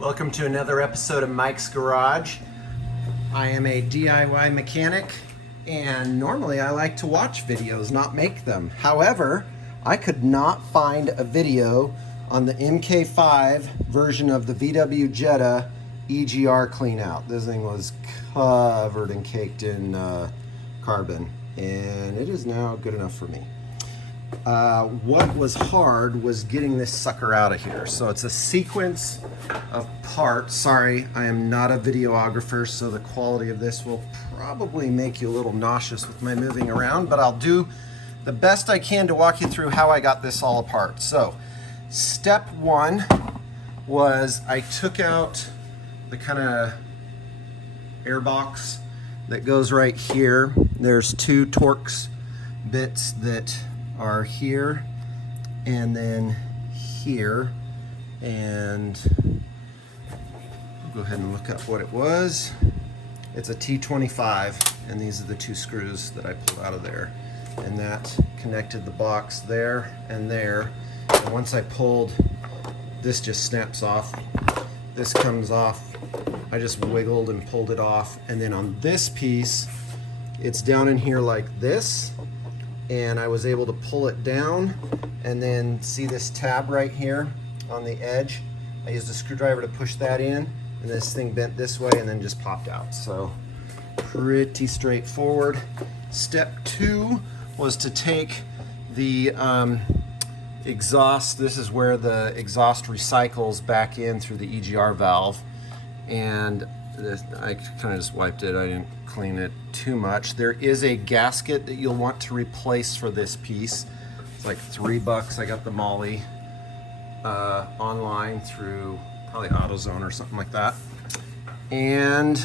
Welcome to another episode of Mike's Garage. I am a DIY mechanic, and normally I like to watch videos, not make them. However, I could not find a video on the MK5 version of the VW Jetta EGR clean out. This thing was covered and caked in carbon, and it is now good enough for me. What was hard was getting this sucker out of here. So it's a sequence of parts. Sorry, I am not a videographer, so the quality of this will probably make you a little nauseous with my moving around, but I'll do the best I can to walk you through how I got this all apart. So step one was I took out the kind of air box that goes right here. There's two Torx bits that are here and then here, and I'll go ahead and look up what it was. It's a T25, and these are the two screws that I pulled out of there, and that connected the box there and there. And once I pulled, this just snaps off, this comes off. I just wiggled and pulled it off, and then on this piece it's down in here like this, and I was able to pull it down, and then see this tab right here on the edge. I used a screwdriver to push that in, and this thing bent this way and then just popped out. So pretty straightforward. Step two was to take the exhaust. This is where the exhaust recycles back in through the EGR valve, and I kind of just wiped it. I didn't clean it too much. There is a gasket that you'll want to replace for this piece. It's like $3. I got the Molly online through probably AutoZone or something like that. And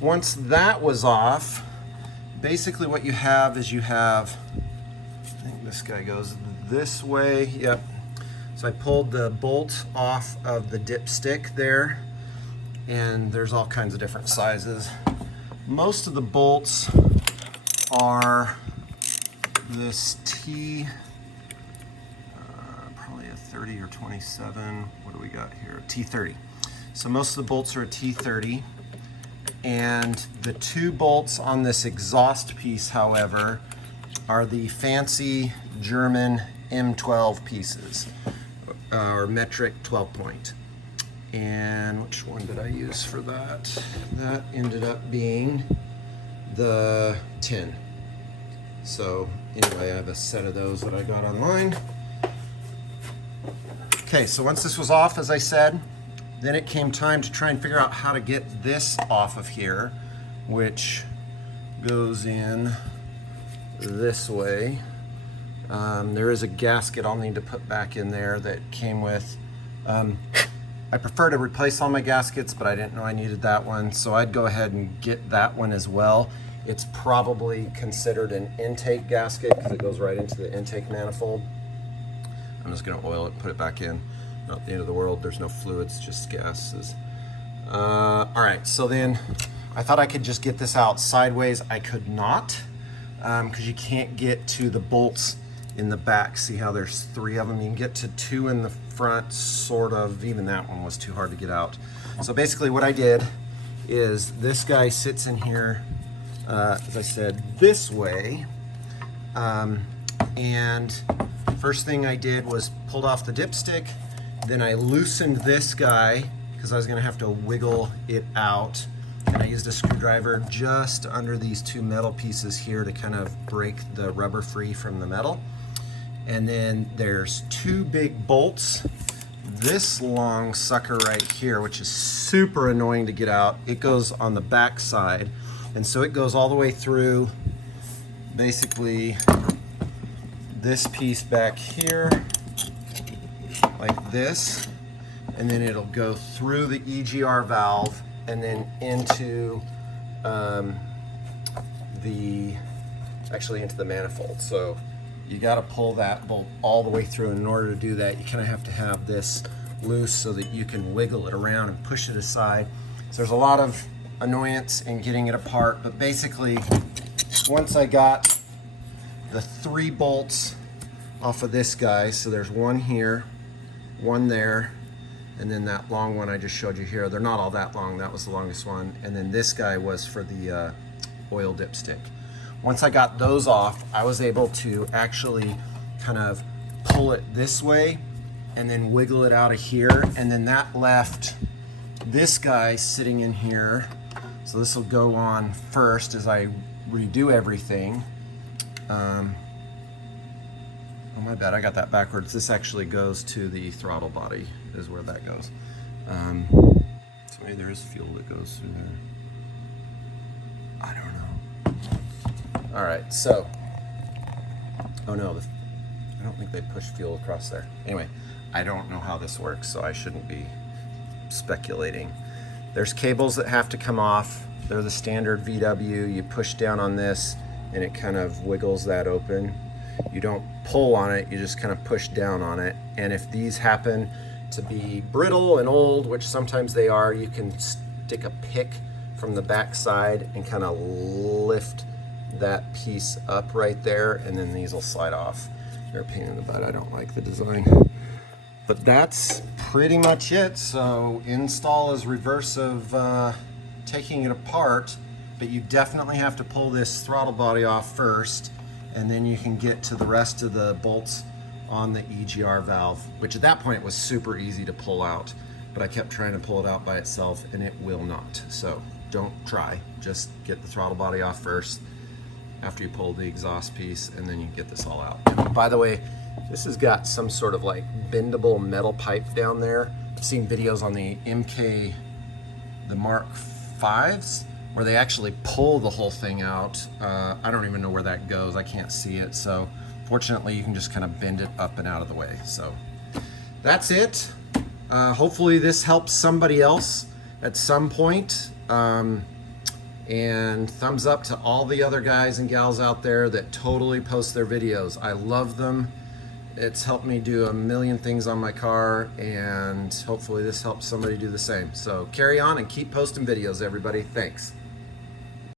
once that was off, basically what you have is I think this guy goes this way. Yep. So I pulled the bolt off of the dipstick there, and there's all kinds of different sizes. Most of the bolts are this probably a 30 or 27. What do we got here? T30. So most of the bolts are a T30, and the two bolts on this exhaust piece, however, are the fancy German M12 pieces, or metric 12 point. And which one did I use for that? That ended up being the 10. So anyway, I have a set of those that I got online. Okay, so once this was off, as I said, then it came time to try and figure out how to get this off of here, which goes in this way. There is a gasket I'll need to put back in there that came with. I prefer to replace all my gaskets, but I didn't know I needed that one, so I'd go ahead and get that one as well. It's probably considered an intake gasket because it goes right into the intake manifold. I'm just going to oil it and put it back in. Not the end of the world. There's no fluids, just gases. All right, so then I thought I could just get this out sideways. I could not, because you can't get to the bolts in the back. See how there's three of them? You can get to two in the front, sort of. Even that one was too hard to get out. So basically what I did is this guy sits in here, as I said, this way. And first thing I did was pulled off the dipstick. Then I loosened this guy because I was going to have to wiggle it out. And I used a screwdriver just under these two metal pieces here to kind of break the rubber free from the metal. And then there's two big bolts. This long sucker right here, which is super annoying to get out, it goes on the back side. And so it goes all the way through basically this piece back here, like this. And then it'll go through the EGR valve and then into into the manifold. So you got to pull that bolt all the way through, and in order to do that, you kind of have to have this loose so that you can wiggle it around and push it aside. So there's a lot of annoyance in getting it apart, but basically once I got the three bolts off of this guy, so there's one here, one there, and then that long one I just showed you here, they're not all that long, that was the longest one, and then this guy was for the oil dipstick. Once I got those off, I was able to actually kind of pull it this way and then wiggle it out of here, and then that left this guy sitting in here. So this will go on first as I redo everything. Oh my bad, I got that backwards. This actually goes to the throttle body, is where that goes. So maybe there is fuel that goes through there. I don't know. All right, so, oh no, I don't think they push fuel across there. Anyway, I don't know how this works, so I shouldn't be speculating. There's cables that have to come off. They're the standard VW. You push down on this and it kind of wiggles that open. You don't pull on it, you just kind of push down on it. And if these happen to be brittle and old, which sometimes they are, you can stick a pick from the back side and kind of lift that piece up right there, and then these will slide off. They're a pain in the butt. I don't like the design. But that's pretty much it. So install is reverse of taking it apart, but you definitely have to pull this throttle body off first, and then you can get to the rest of the bolts on the EGR valve, which at that point was super easy to pull out, but I kept trying to pull it out by itself and it will not. So don't try, just get the throttle body off first after you pull the exhaust piece, and then you get this all out. And by the way, this has got some sort of like bendable metal pipe down there. I've seen videos on the the Mark 5s where they actually pull the whole thing out. I don't even know where that goes. I can't see it. So fortunately you can just kind of bend it up and out of the way. So that's it. Hopefully this helps somebody else at some point. And thumbs up to all the other guys and gals out there that totally post their videos. I love them. It's helped me do a million things on my car, and hopefully this helps somebody do the same. So carry on and keep posting videos, everybody. Thanks.